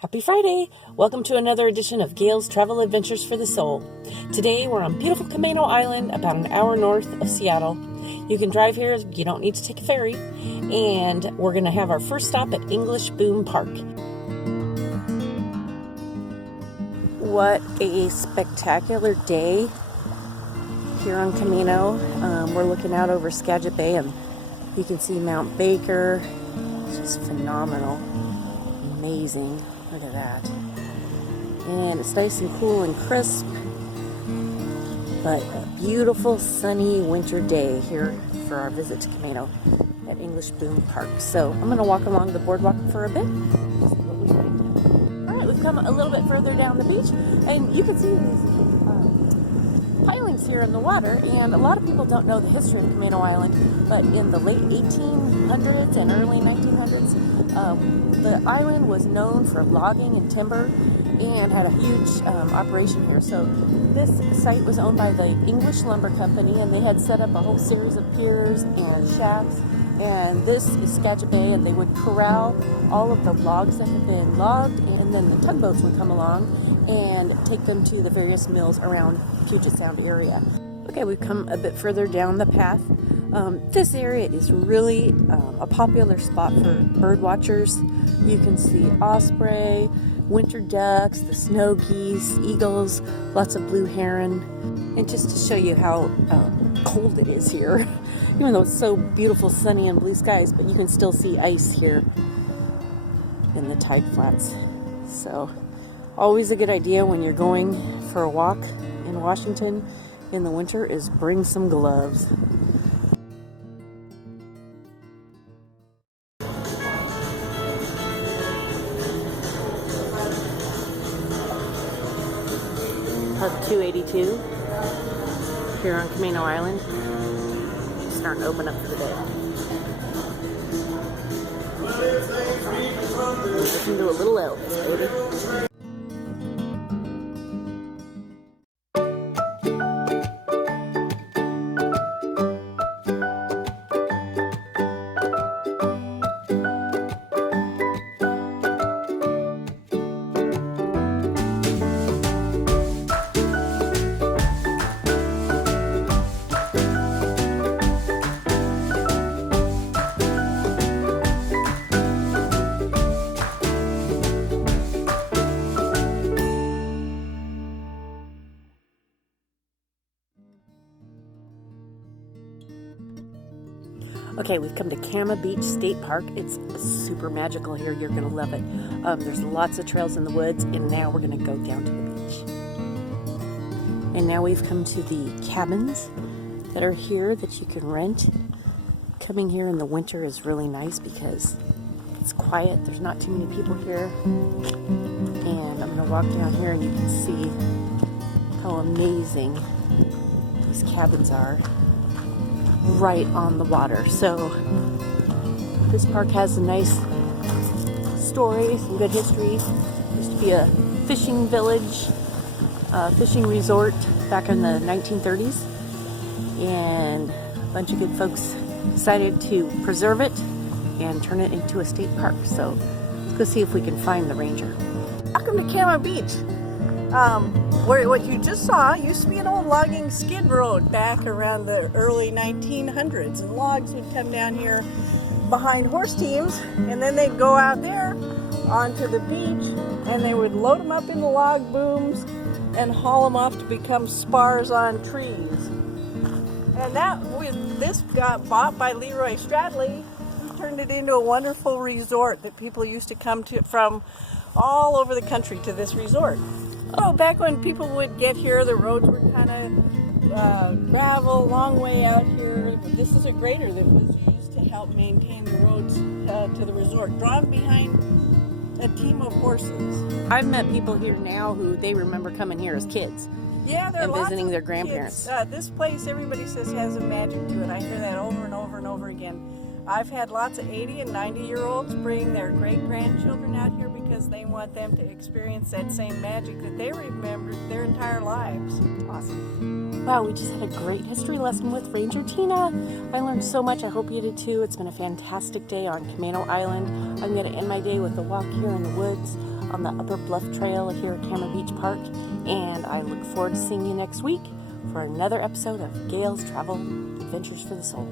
Happy Friday! Welcome to another edition of Gayle's Travel Adventures for the Soul. Today we're on beautiful Camano Island, about an hour north of Seattle. You can drive here, you don't need to take a ferry, and we're going to have our first stop at English Boom Park. What a spectacular day here on Camano. We're looking out over Skagit Bay and you can see Mount Baker. It's just phenomenal. Amazing. Look at that. And it's nice and cool and crisp, but a beautiful sunny winter day here for our visit to Camano at English Boom Park. So I'm going to walk along the boardwalk for a bit. See what we find. All right, we've come a little bit further down the beach, and you can see these pilings here in the water. And a lot of people don't know the history of Camano Island, but in the late 1800s and early 1900s, the island was known for logging and timber and had a huge operation here. So this site was owned by the English Lumber Company, and they had set up a whole series of piers and shacks. And this is Skagit Bay, and they would corral all of the logs that had been logged, and then the tugboats would come along and take them to the various mills around Puget Sound area. Okay, we've come a bit further down the path. This area is really a popular spot for bird watchers. You can see osprey, winter ducks, the snow geese, eagles, lots of blue heron. And just to show you how cold it is here, even though it's so beautiful, sunny and blue skies, but you can still see ice here in the tide flats. So always a good idea when you're going for a walk in Washington in the winter is bring some gloves. Park 282 here on Camano Island. Starting to open up for the day. Listen to a little Elvis, baby. Okay, we've come to Cama Beach State Park. It's super magical here. You're going to love it. There's lots of trails in the woods, and now we're going to go down to the beach. And now we've come to the cabins that are here that you can rent. Coming here in the winter is really nice because it's quiet. There's not too many people here. And I'm going to walk down here and you can see how amazing these cabins are. Right on the water. So this park has a nice story, some good history. It used to be a fishing village, fishing resort back in the 1930s, and a bunch of good folks decided to preserve it and turn it into a state park. So let's go see if we can find the ranger. Welcome to Cama Beach. Where what you just saw used to be an old logging skid road back around the early 1900s, and logs would come down here behind horse teams, and then they'd go out there onto the beach and they would load them up in the log booms and haul them off to become spars on trees. And this got bought by Leroy Stradley, who turned it into a wonderful resort that people used to come to from all over the country to this resort. Oh, back when people would get here, the roads were kind of gravel, long way out here. This is a grader that was used to help maintain the roads to the resort, drawn behind a team of horses. I've met people here now who they remember coming here as kids. Yeah, there are and lots visiting of their grandparents. This place, everybody says, has a magic to it. I hear that over and over and over again. I've had lots of 80 and 90-year-olds bring their great-grandchildren out here because they want them to experience that same magic that they remembered their entire lives. Awesome. Wow, we just had a great history lesson with Ranger Tina. I learned so much. I hope you did too. It's been a fantastic day on Camano Island. I'm going to end my day with a walk here in the woods. on the Upper Bluff Trail here at Cama Beach Park, and I look forward to seeing you next week for another episode of Gayle's Travel Adventures for the Soul.